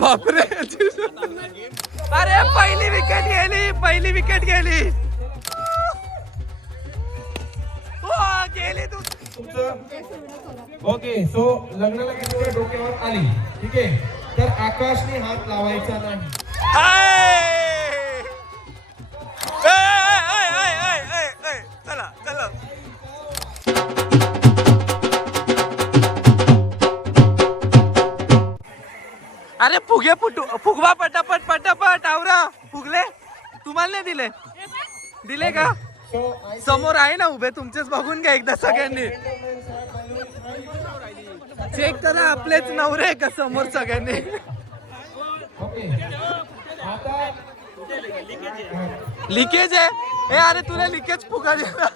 बापरे, अरे पहिली विकेट गेली गेली ओके. सो लग्नाला किती वेळ डोक्यावर आली, ठीक आहे, तर आकाशने हात लावायचा नाही. चला चला. अरे फुगवा पटापट आवरा. फुगले तुम्हाला नाही दिले का? समोर आहे ना उभे, तुमचेच बघून घ्या एकदा सगळ्यांनी. चेक करा आपलेच नवरे का समोर सगळ्यांनी. लिकेज आहे हे. अरे तुला लिकेज फुगा दिला.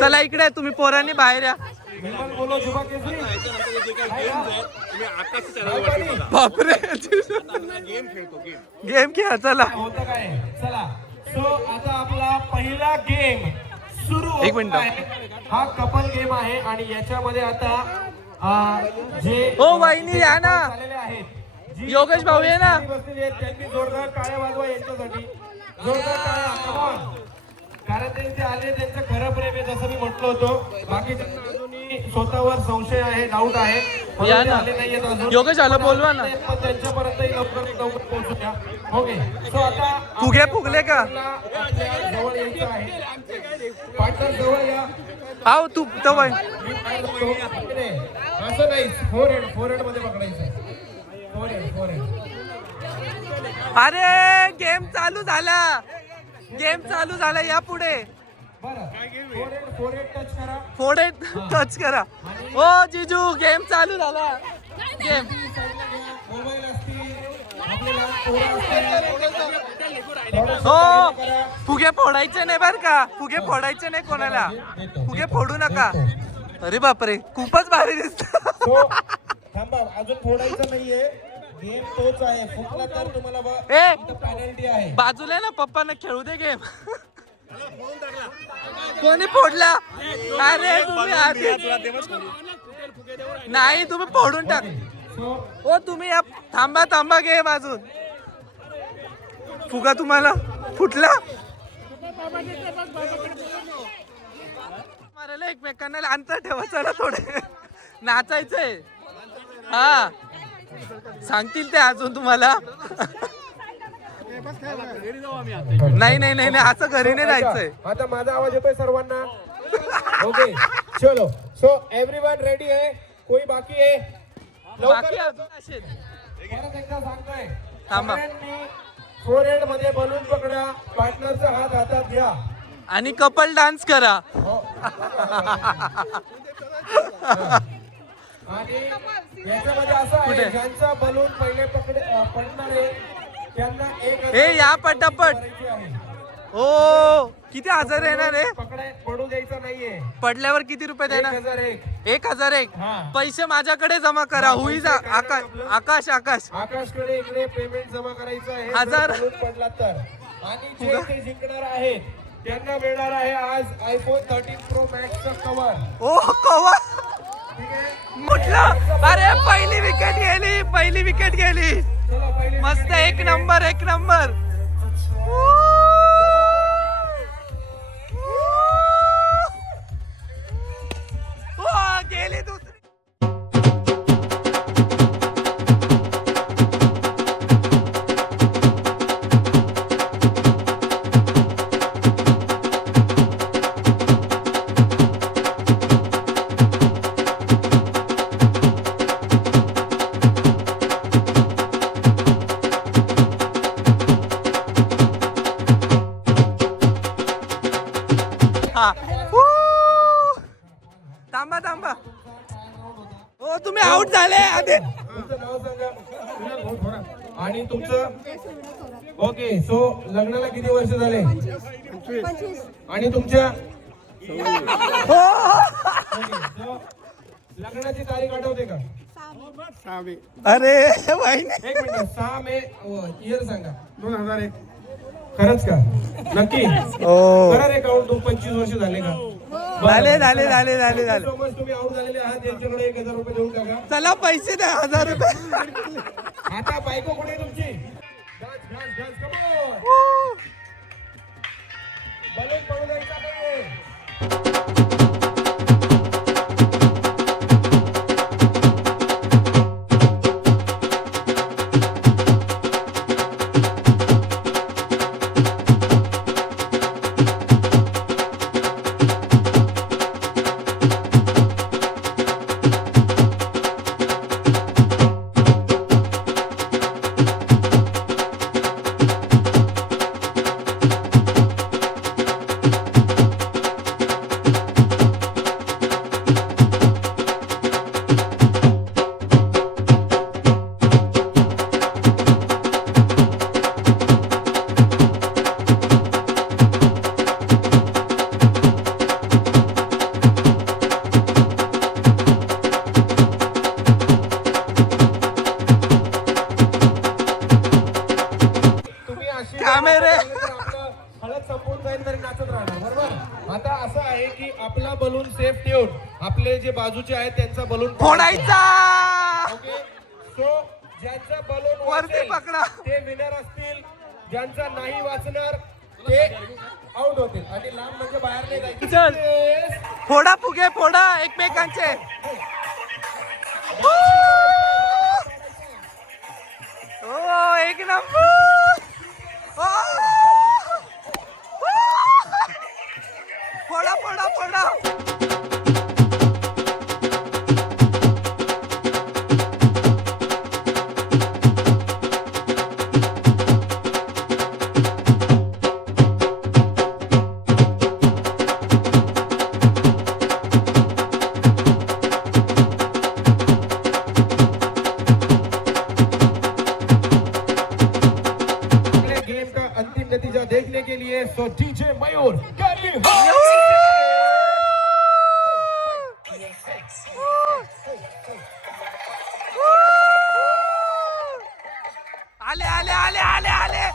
चला इकडे तुम्ही पोरांनी बाहेर या. बापरे, गेम खेळा. चला होतं काय, चला. सो आता आपला पहिला गेम सुरू. एक मिनिट. हा कपल गेम आहे आणि याच्यामध्ये आता जे वहिनी या ना, योगेश भाऊ ये ना. त्यांनी जोरदार टाळ्या वाजवा यांच्यासाठी. जोरदार टाळ्या, कारण ते आले, त्यांचं खरं प्रेम आहे जसं मी म्हटलं होतं. बाकीच्यांना अजूनही स्वतःवर संशय आहे, डाऊट आहे. या ना योगेश आलं, बोलवा ना. त्यांच्यापर्यंत लवकर पोहोचू द्या. ओके. सो आता फुगे फुगले का? जवळ यायचं आहे. पार्टनर जवळ या. आव तू तो बाई असं नाही, फोरहेड मध्ये पकडायचं. फोरहेड. अरे गेम चालू झाला या पुढे. फोरहेड टच करा. ओ जिजू गेम चालू झाला. गेम हो. फुगे फोडायचे नाही बर का, फुगे फोडायचे नाही कोणाला. फुगे फोडू नका. अरे बापरे, खूपच भारी दिसत. थांबा, अजून फोडायचं नाहीये. गेम तोच आहे. फुटला तर तुम्हाला पेनल्टी आहे. बाजूला ना पप्पांना खेळू दे गेम. कोणी फोडला? अरे तुम्ही नाही, तुम्ही फोडून टाक. हो तुम्ही थांबा गेम अजून. फुगा तुम्हाला फुटला. मारायला एकमेकांना अंतर ठेवायचं ना, थोडे नाचायचंय. हा सांगतील ते अजून तुम्हाला. नाही असं घरी नाही जायचंय. आता माझा आवाज येतोय सर्वांना? ओके चलो. सो एव्हरीवन रेडी आहे? कोई बाकी आहे? सांगताय थांबा. फोरहेड मध्ये बलून पकडा, पार्टनरचा हात हातात घ्या आणि कपल डान्स करा. आणि याच्यामध्ये असं आहे, ज्यांचा बलून पहिले पडणार आहे त्यांना हे या पटापट. हो किती हजार येणार आहे? पडू द्यायचं नाहीये. पडल्यावर किती रुपये देणार? 1001. पैसे माझ्याकडे जमा करा. आकाशकडे इकडे पेमेंट जमा करायचं आहे. 1000 पडला तर. आणि जे जिंकणार आहेत त्यांना मिळणार आहे आज iPhone 13 Pro Max चा कव्हर. ओ कव्हर म्हटलं. अरे पहिली विकेट गेली. मस्त, एक नंबर. गेली दुसरी. थांबा. हो तुम्ही आउट झाले आधी. आणि तुमचं? ओके. सो लग्नाला किती वर्ष झाले? 25. आणि तुमच्या? लग्नाची तारीख आठवते का? 6 अरे वाहिनी. एक मिनिट. 6 मे इयर सांगा. 2001. खरंच का नक्की हो करा रे काउंट 25 वर्ष झाले का झाले So much तुम्ही आऊट झालेले आहात त्यांच्याकडे 1000 रुपये देऊन टाका चला पैसे द्या 1000 रुपये आता बायको कुठे आहे तुमची डान्स कम ऑन बलून पडू द्यायचा नाही कॅमेरे हळद संपून जाईल तरी नाचत राहणार बरोबर आता असं आहे की आपला बलून सेफ ठेवून आपले जे बाजूचे आहेत त्यांचा बलून फोडायचा ओके सो ज्यांचा बलून वरती पकडा ते विनर असतील ज्यांचा नाही वाचणार ते आउट होतील आणि लांब म्हणजे बाहेर नाही जायचं फोडा फुगे फोडा एकमेकांचे हो एक नंबर फोडा फोडा फोडा गेम का अंतिम नतीजा देखने के लिए सो डीजे मयूर आले आले आले आले आले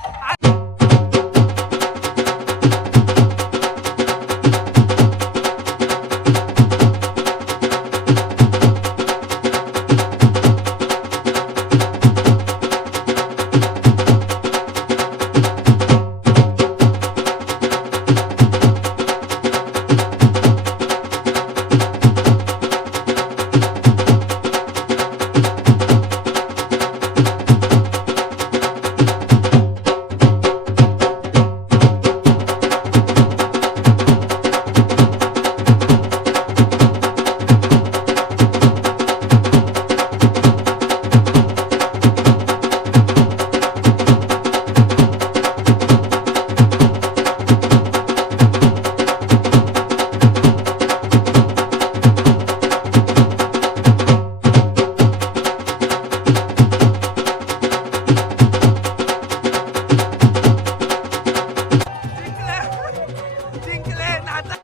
जिंकले नाचा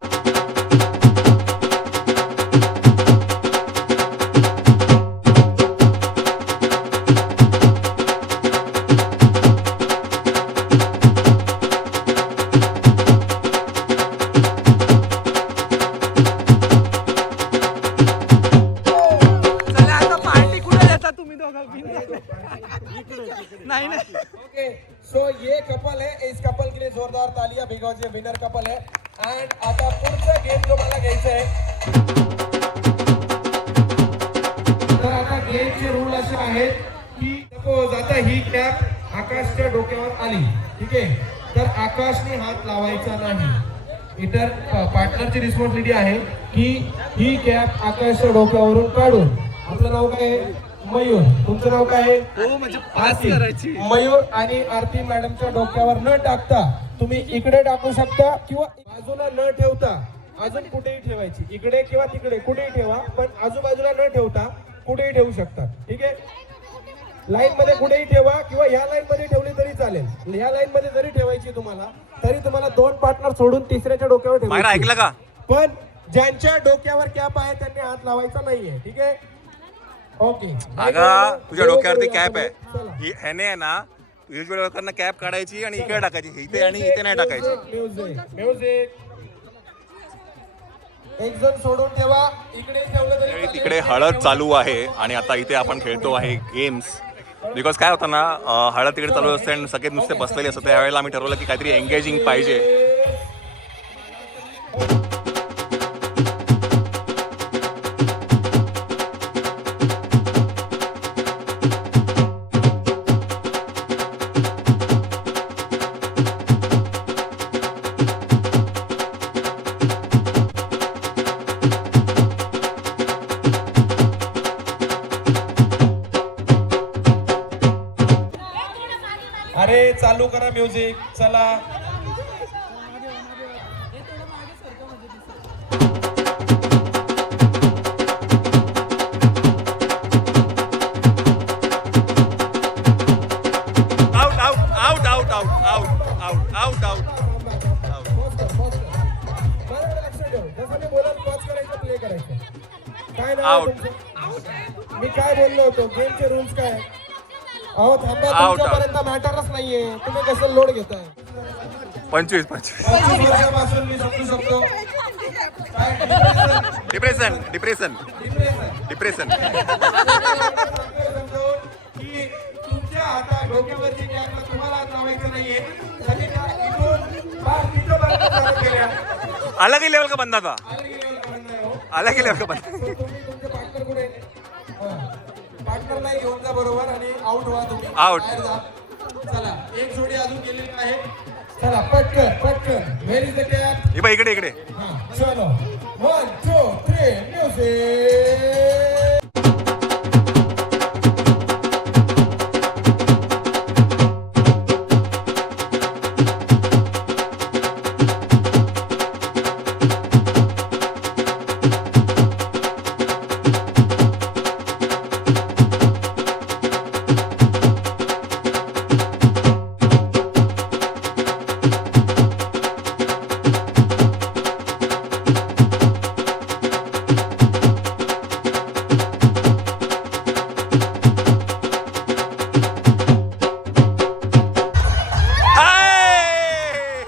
चला आता पार्टी कुठे देता तुम्ही दोघं नाही नाही ओके सो ये कपल है इस कपल के लिए जोरदार तालियां बिकॉज ये विनर कपल है एंड आता पुढचा गेम जो मला घ्यायचा आहे तर आता गेमचे रूल असे आहेत की सपोज आता ही कॅप आकाशच्या डोक्यावर आली ठीक आहे तर आकाशने हात लावायचा नाही इतर पार्टनरची रिस्पॉन्सिबिलिटी आहे की ही कॅप आकाशच्या डोक्यावरून काढून आपलं नाव काय आहे मयूर तुमचं नाव काय आहे हो म्हणजे पास करायची मयूर आणि आरती मॅडमच्या डोक्यावर न टाकता तुम्ही इकडे टाकू शकता किंवा बाजूला न ठेवता अजून कुठेही ठेवायची इकडे किंवा तिकडे कुठेही ठेवा पण आजूबाजूला न ठेवता कुठेही ठेवू शकता ठीक आहे लाईन मध्ये कुठेही ठेवा किंवा या लाईन मध्ये ठेवली तरी चालेल या लाईन मध्ये जरी ठेवायची तरी तुम्हाला दोन पार्टनर सोडून तिसऱ्याच्या डोक्यावर ठेवायची ऐकलं का पण ज्यांच्या डोक्यावर कॅप आहे त्यांनी हात लावायचा नाहीये ठीक आहे ओके अगं तुझ्या डोक्यावरती कॅप आहे ह्याने आहे ना युजवेल लोकांना कॅप काढायची आणि इकडे टाकायची, इथे आणि इथे नाही टाकायची. म्युझिक म्युझिक एक जण सोडून ठेवा, इकडे ठेवलं तरी चालेल. तिकडे हळद चालू आहे आणि आता इथे आपण खेळतो आहे गेम्स. बिकॉज काय होतं ना, हळद तिकडे चालू असते आणि सगळे नुसते बसलेले असतात. त्यावेळेला आम्ही ठरवलं की काहीतरी एंगेजिंग पाहिजे. अरे चालू करा म्युझिक, चला. Out out out out out out out out जसं मी बोलत पॉज करायचं, प्ले करायचं. काय नाव Out. आहे तुमचं? मी काय बोललो होतो, गेमचे रूल्स काय? अहो थांबा, Out, तुमच्यापर्यंत मॅटरच नाहीये, तुम्ही कसं लोड घेताय? 25 25 वर्षापासून मी समजू शकतो. काय डिप्रेशन डिप्रेशन डिप्रेशन? डिप्रेशन. समजून की तुमच्या हातात डोक्यावरची कॅप तुम्हाला लावायचं नाहीये. सगळ्यांना इथून तिथं पर्यंत चालू केल्या. अलग ही लेवल का बंदा था, आली गेली बंद आहे, हो. अलग ही लेवल का बंदा. तुम्ही तुमचे पार्टनर कुठे? पार्टनरला घेऊन जा बरोबर आणि आउट व्हा तुम्ही. Out. बाहेर जा. चला, एक जोडी अजून गेलेली आहे. चला पटकन पटकन. Where is the cap? हे बघ इकडे इकडे. चलो 1 2 3 म्युझिक. हाय!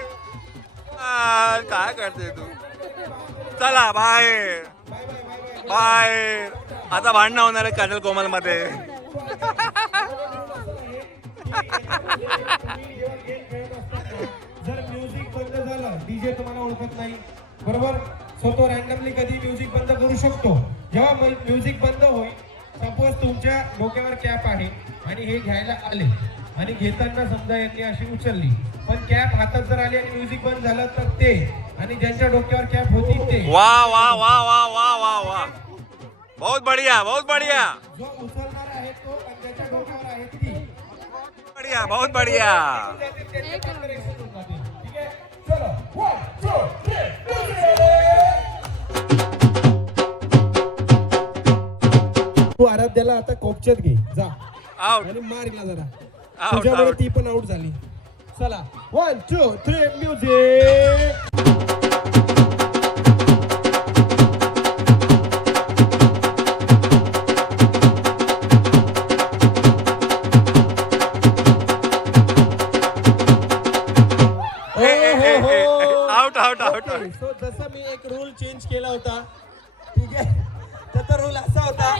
काय करते तू? चला बाहेर बाहेर. आता भांडणं होणार आहे काजल कोमल मध्ये. जर म्युझिक बंद झालं, डीजे तुम्हाला ओळखत नाही बरोबर, सो तो रॅन्डमली कधी म्युझिक बंद करू शकतो. जेव्हा म्युझिक बंद होईल, सपोज तुमच्या डोक्यावर कॅप आहे आणि हे घ्यायला आले आणि घेताना समजा यांनी अशी उचलली, पण कॅप हातात जर आली आणि म्युझिक बंद झालं तर ते, आणि ज्यांच्या डोक्यावर कॅप होती ते. वा वा वा वा वा वा वा, बहुत बढ़िया बहुत बढ़िया जो उचलणार आहे तो आणि ज्याच्या डोक्यावर आहे ती. बढ़िया बहुत बढ़िया. ठीक आहे, चलो 1 2 3 तू आराध्याला आता कोपच्यात घे जा आउट आणि मारला जरा. Out, तुझ्यामुळे out. ती पण आउट झाली. चला 1 2 3 music. Out out out. So जसं मी एक रूल चेंज केला होता, ठीक आहे, त्याचा रूल असा होता.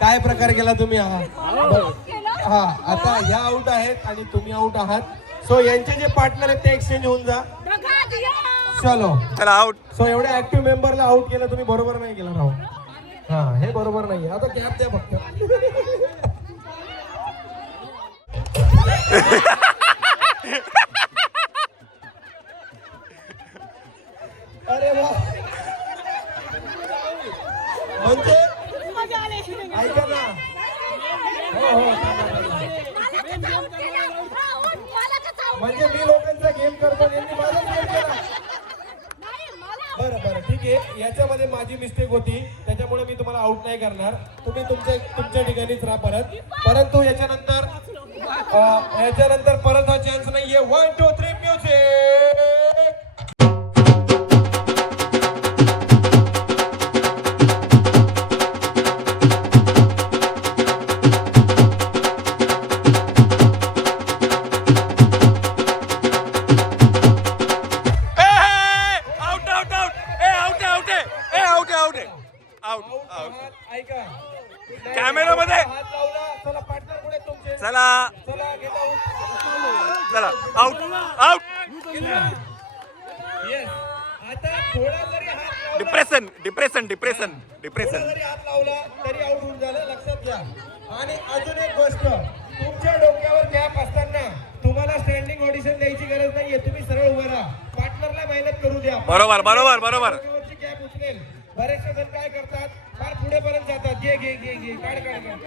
काय प्रकार केला तुम्ही? हा आता ह्या आउट आहेत आणि तुम्ही आउट आहात. सो यांचे जे पार्टनर आहेत ते एक्सचेंज होऊन जा. चलो चला आउट. सो एवढ्या ऍक्टिव्ह मेंबरला आउट केलं तुम्ही, बरोबर नाही केलं राहू. हा हे बरोबर नाही. आता कॅप द्या फक्त. अरे वा, म्हणजे ऐका ना. हो हो म्हणजे मी लोकांचा गेम करतो, यांनी माझा गेम केला. बरं बरं ठीक आहे, याच्यामध्ये माझी मिस्टेक होती, त्याच्यामुळे मी तुम्हाला आउट नाही करणार. तुम्ही तुमच्या ठिकाणीच राहा परत. परंतु याच्यानंतर परत हा चान्स नाहीये. 1 2 3 म्युझिक. चला आउट आउट येस आता थोडा जरी हात लावला डिप्रेशन डिप्रेशन डिप्रेशन थोडा डिप्रेशन जरी हात लावला तरी आउट होऊन झालं लक्षात घ्या. आणि अजून एक गोष्ट तुमच्या डोक्यावर कॅप असताना तुम्हाला स्टँडिंग ऑडिशन द्यायची गरज नाहीये. तुम्ही सरळ उभं राहा. पार्टनरला मेहनत करू द्या. बरोबर बरोबर बरोबर डोक्यावरची कॅप उचलेल. बरेचसे जण काय करतात फार पुढेपर्यंत जातात. घे घे घे घे काढ काढ काढ.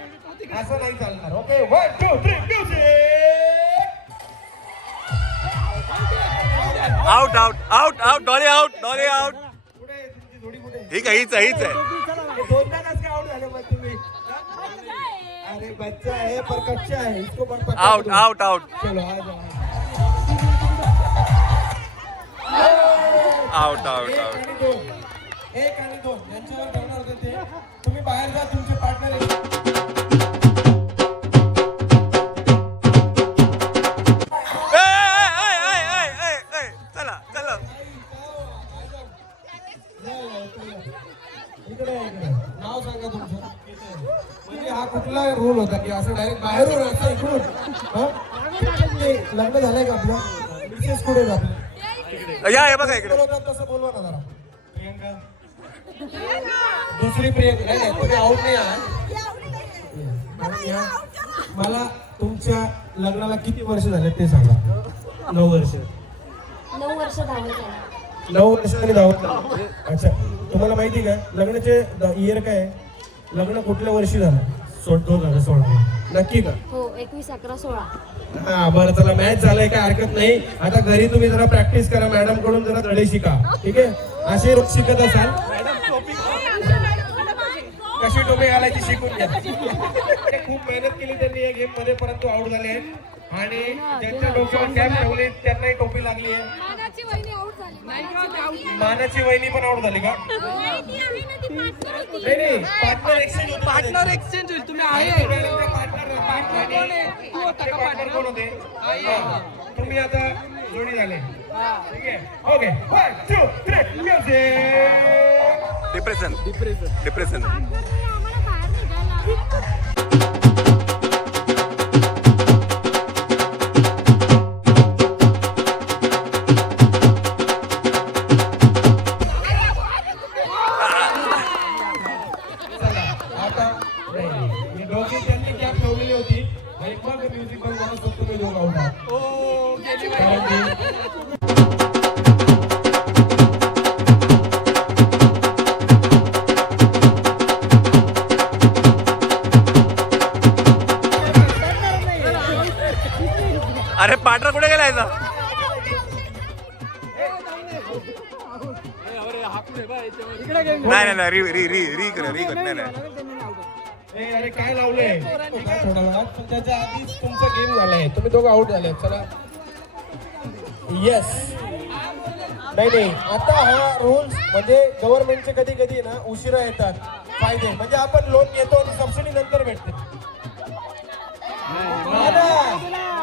असं नाही चालणार. Okay 1 2 3 music. Out out out out Dolly out Dolly out कुठे आहे तुमची जोडी कुठे आहे? हीच आहे हीच आहे दोनदा कसं काय आउट झाले मग तुम्ही? अरे बच्चा है पर कच्चा है इसको पण पकड़ आउट दो. आउट आउट चलो आ जाओ. आउट आउट एक आउट आणि दोन. एक आणि दोन यांच्यावर ठेवणार होते ते. तुम्ही बाहेर जा तुमचे पार्टनर. चला चला इकडे नाव सांगा तुमचं. म्हणजे हा कुठला रूल होता की असं डायरेक्ट बाहेरून असं इकडून हं? ते लग्न झालंय का आपलं? मिसेस कुठे का आपलं? या हे बघा इकडे बोलवतात तसं बोलवा ना जरा. प्रियंका दुसरी प्रियंका नाही नाही तुम्ही आऊट नाही आहात. मला तुमच्या लग्नाला किती वर्ष झाले ते सांगा. 9 वर्ष. 9 वर्ष धावत आहे. 9 वर्ष आणि 10 वर्ष. अच्छा तुम्हाला माहिती का लग्नाचे इयर काय आहे? लग्न कुठल्या वर्षी झालं? 2016. नक्की का? हो 21/11/16. हा बरं चला मॅच झालाय काय हरकत नाही. आता घरी तुम्ही जरा प्रॅक्टिस करा. मॅडम कडून जरा धडे शिका. ठीक आहे असे रोज शिकत असाल. कशी टोपी घालायची शिकून घ्या. खूप मेहनत केली त्यांनी या गेम मध्ये परंतु आउट झाले आहेत. आणि ज्यांच्या डोक्यावर कॅप ठेवली त्यांनाही टोपी लागली आहे. मानाची वहिनी आउट झाली. मानाची वहिनी पण आउट झाली का? नाही पार्टनर एक्सचेंज होतं. पार्टनर एक्सचेंज होईल. तुम्ही आहे पार्टनर कोण होते? तुम्ही आता जोडी झाले. ठीक आहे okay 1 2 3 music. Depression depression depression आम्हाला बाहेर निघायला. आता नाही मी डोकी त्यांनी कॅप ठेवलेली होती आणि मग म्युझिक बंद झालं तर तुम्ही दोघं आउट आहात. कारण की अरे पार्टनर कुठे गेला याचा नाही नाही री री री री कर री कर नाही नाही अरे काय लावले थोडा वेळात पण त्याच्या आधीच तुमचा गेम झालाय. तुम्ही दोघं आउट झाले. चला येस नाही नाही आता हा रूल्स म्हणजे गव्हर्नमेंटचे कधी कधी ना उशिरा येतात फायदे. म्हणजे आपण लोन घेतो सबसिडी नंतर भेटते.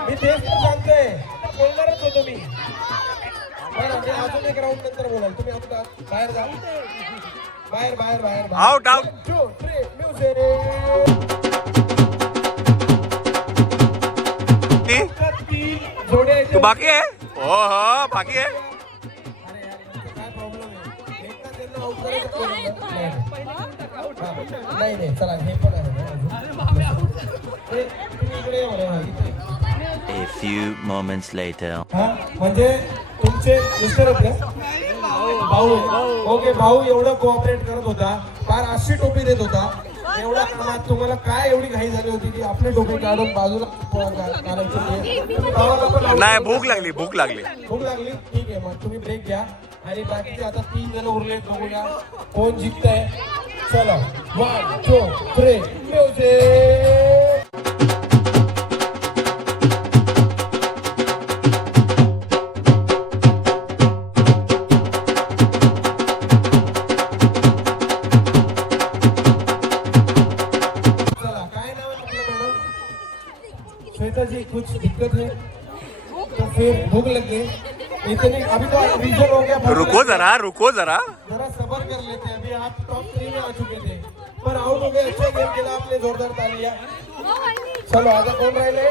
मी तेच तर सांगतोय. बोलणारच होतो मी. बरं अजून एक राऊंड नंतर बोलाल. तुम्ही आता बाहेर जा. बाहेर बाहेर बाहेर आउट आउट 1 2 3 म्युझिक. जोडे तू बाकी आहे हो हो बाकी आहे अरे यार काय प्रॉब्लेम आहे? एकदा त्यांना आउट करायचं. नाही नाही चला हे पण आहे. हे तुम्ही इकडे या बरं. इथे. A few moments later. हा म्हणजे तुमचे मिस्टर आहेत का? भाऊ. ओके भाऊ एवढं कोऑपरेट करत होता. फार अशी टोपी देत होता. एवढा कामात तुम्हाला काय एवढी घाई झाली होती की आपली टोपी काढून बाजूला घालायची? नाही भूक लागली भूक लागली भूक लागली. ठीक आहे मग तुम्ही ब्रेक घ्या. आणि बाकीचे आता 3 जण उरले. बघूया कोण जिंकतंय. चला 1 2 3 म्युझिक. श्वेता जी कुछ दिक्कत है तो फिर भूख लग गई. इतनी अभी तो रीजन हो गया. रुको जरा जरा सबर कर लेते हैं. अभी आप टॉप 3 में आ चुके थे पर आउट हो गए. अच्छा गेम खेला आपने. जोरदार तालियां. चलो आता कोण राहिले?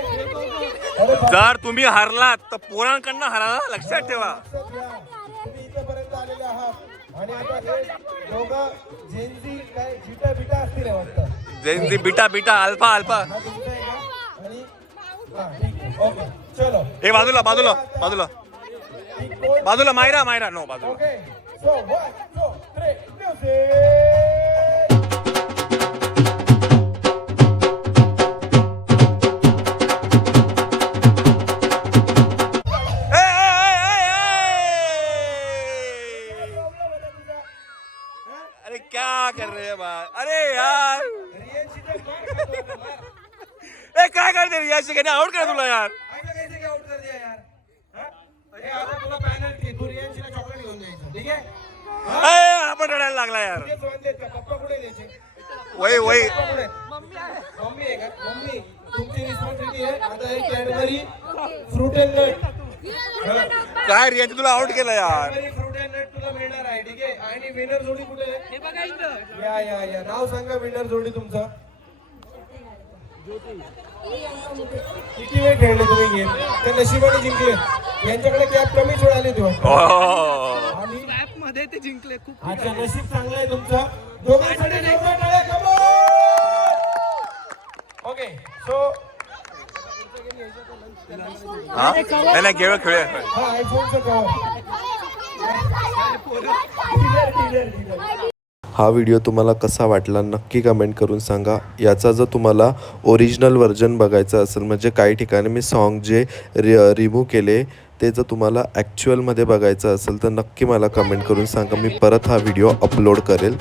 जर तुम्ही हारलात तर पोरांकडनं हारा, लक्षात ठेवा. तुम्ही इथपर्यंत आलेले आहात आणि आता हे दोघं जेनजी काय जिटा बिटा असतील हे वाटतं. जेनजी बिटा बिटा अल्फा अल्फा. हा तुमचा आहे का? आणि हा ठीक आहे ओके चलो हे बाजूला बाजूला बाजूला ही कोण बाजूला मायरा मायरा नो बाजूला. Okay so 1 2 3 music. ए, ए, ए, ए. अरे क्या कर रहे हैं बात. अरे यार ए काय करते रियाज शिकाने आउट करा तुला यार. ऐसा कैसे क्या आउट कर दिया यार हाँ? हे आता तुला पेनल्टी तू रियांशीला चॉकलेट घेऊन जायचं ठीक आहे ए, आपण रडायला लागला यार. तेच म्हणते का पप्पा कुठे द्यायचे वय वय पप्पा कुठे मम्मी आहे का मम्मी तुमची रिस्पॉन्सिबिलिटी आहे आता हे कॅडबरी फ्रूट अँड नट काय रियाज तुला आउट केलं यार. कॅडबरी फ्रूट अँड नट तुला मिळणार आहे ठीक आहे आणि विनर जोडी कुठे आहे या या या नाव सांगा विनर जोडी तुमचं किती वेळ खेळले तुम्ही गेम त्या नशिबाने जिंकले यांच्याकडे कॅप कमी सोडाले तेव्हा ओ. आणि मध्ये ते जिंकले खूप. अच्छा नशीब चांगलं आहे तुमचं दोघांसाठी जोरदार टाळ्या कमॉन ओके सो हा नाही नाही खेळ खेळ. हा आयफोनचं कव्हर हा व्हिडिओ तुम्हाला कसा वाटला नक्की कमेंट करून सांगा. याचा जर तुम्हाला ओरिजिनल व्हर्जन बघायचं असेल म्हणजे काही ठिकाणी मी सॉन्ग जे रिमूव्ह केले ते जर तुम्हाला ॲक्च्युअलमध्ये बघायचं असेल तर नक्की मला कमेंट करून सांगा. मी परत हा व्हिडिओ अपलोड करेल.